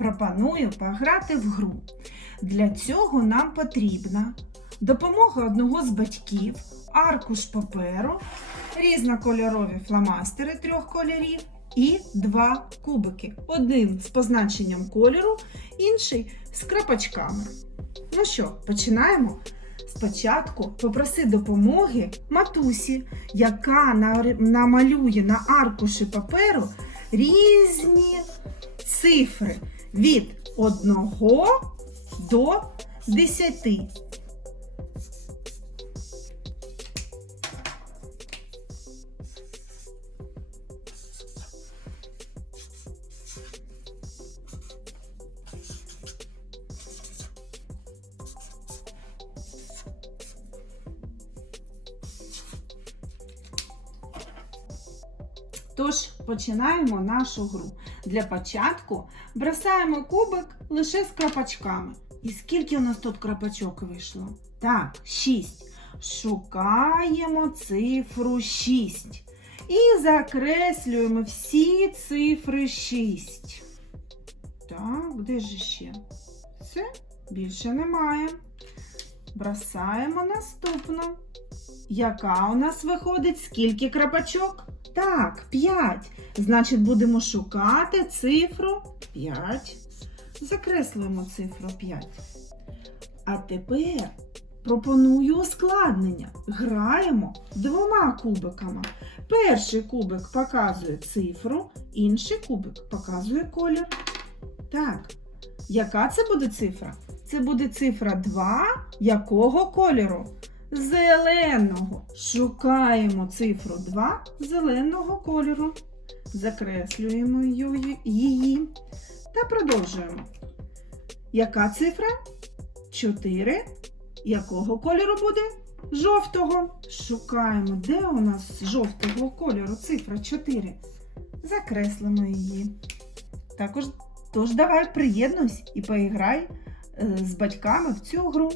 пропоную пограти в гру. Для цього нам потрібна допомога одного з батьків, аркуш паперу, різнокольорові фломастери трьох кольорів і два кубики. Один з позначенням кольору, інший з крапочками. Ну що, починаємо? Спочатку попроси допомоги матусі, яка намалює на аркуші паперу різні цифри від 1 до 10. Тож починаємо нашу гру. Для початку бросаємо кубик лише з крапочками. І скільки у нас тут крапочок вийшло? Так, 6. Шукаємо цифру 6. І закреслюємо всі цифри 6. Так, де ж ще? Все, більше немає. Бросаємо наступну. Яка у нас виходить? Скільки крапочок? Так, 5. Значить, будемо шукати цифру 5. Закреслюємо цифру 5. А тепер пропоную ускладнення. Граємо двома кубиками. Перший кубик показує цифру, інший кубик показує колір. Так, яка це буде цифра? Це буде цифра 2 якого кольору? Зеленого. Шукаємо цифру 2 зеленого кольору. Закреслюємо її та продовжуємо. Яка цифра? 4. Якого кольору буде? Жовтого. Шукаємо, де у нас жовтого кольору цифра 4. Закреслимо її. Також, тож давай приєднуйся і поіграй е, з батьками в цю гру.